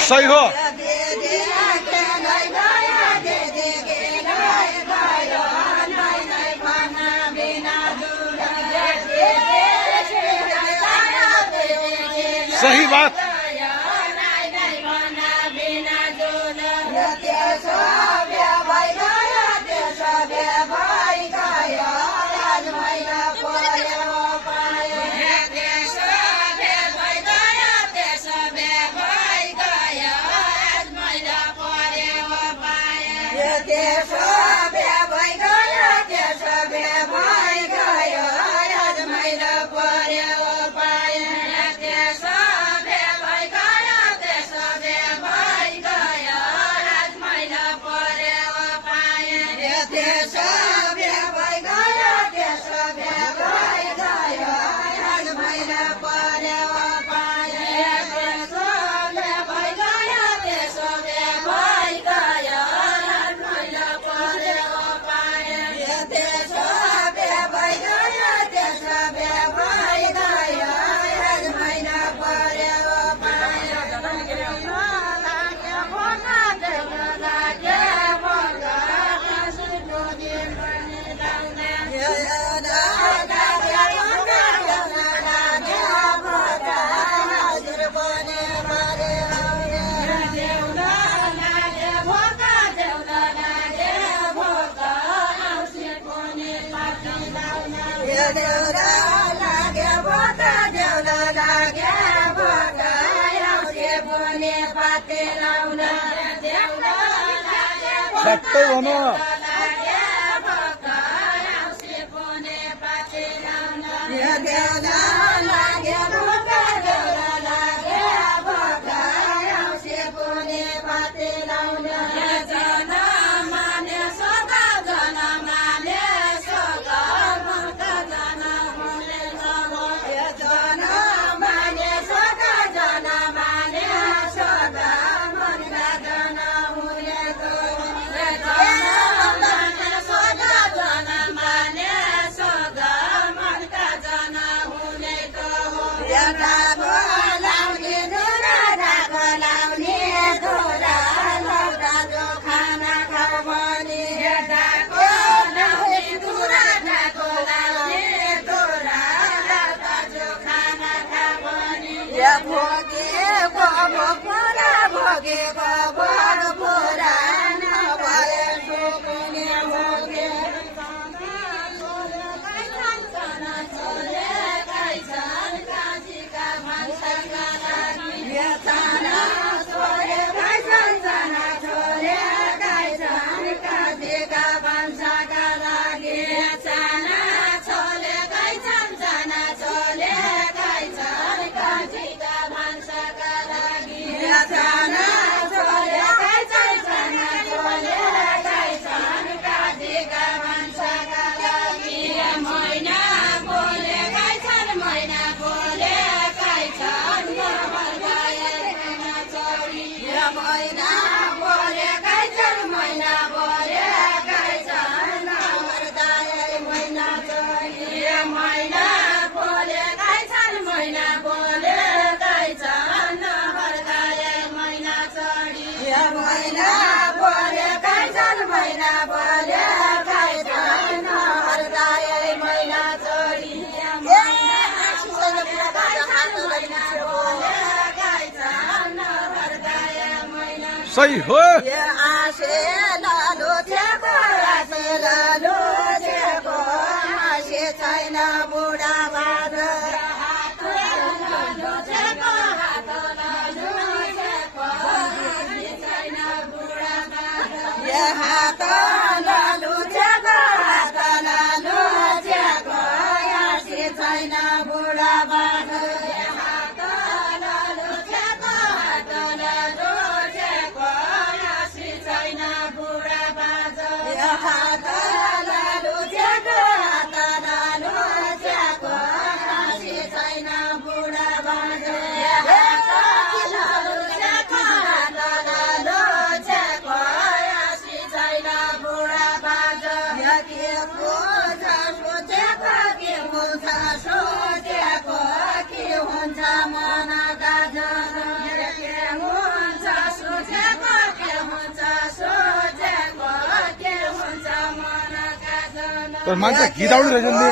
सही हो सही बात सबै भनौँ मैना बोले खाइछन् मैना बोले खाइछन् हरदाय मैना छोरी सही हो आसे लालु छेको आसे लालु छेको आसे छैन बुढा बाज हात लालु छेको हात लालु छेको आसे छैन बुढा बाज हात लालु छेको हात लालु छेको आसे छैन बुढा बाज हात लालु छेको हात लालु छेको आसे छैन बुढा बाज हात लालु छेको हात लालु छेको आसे छैन बुढा बाज के हुन्छ सोचेको के हुन्छ सोचेको के हुन्छ मनका जन के हुन्छ सोचेको के हुन्छ सोचेको के हुन्छ मनका जन तर मान्छे गीत आउनु रहेछ नि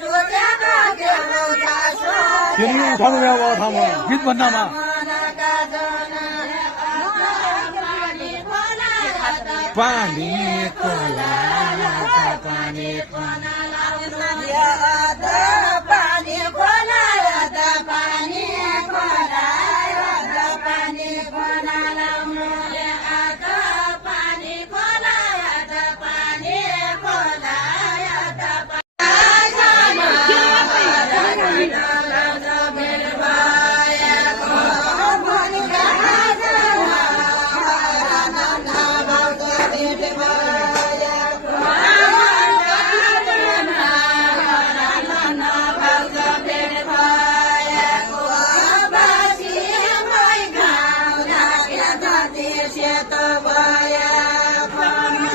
सोचेको के हुन्छ तिमी उठाउनु यहाँ ठाउँमा गीत भन्नमा मनका जन पानी खोला पानी खोला याद पानी खोला याद पानी खोला याद पानी खोला लाउनु याद पानी खोला याद पानी खोला याद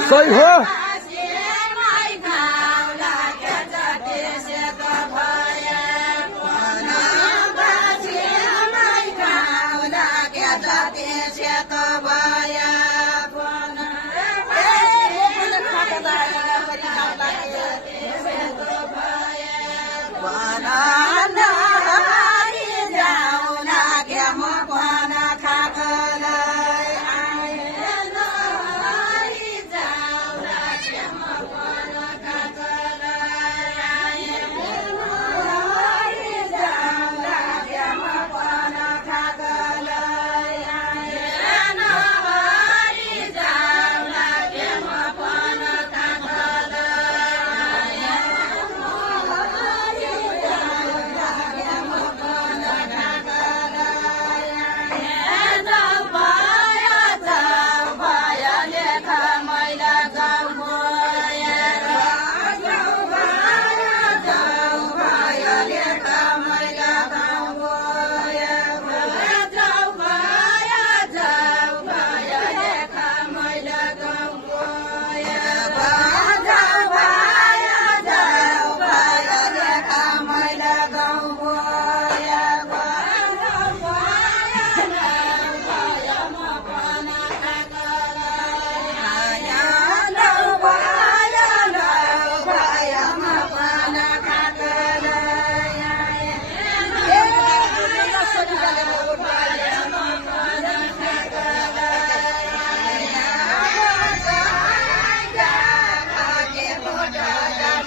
सही हो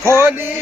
खोली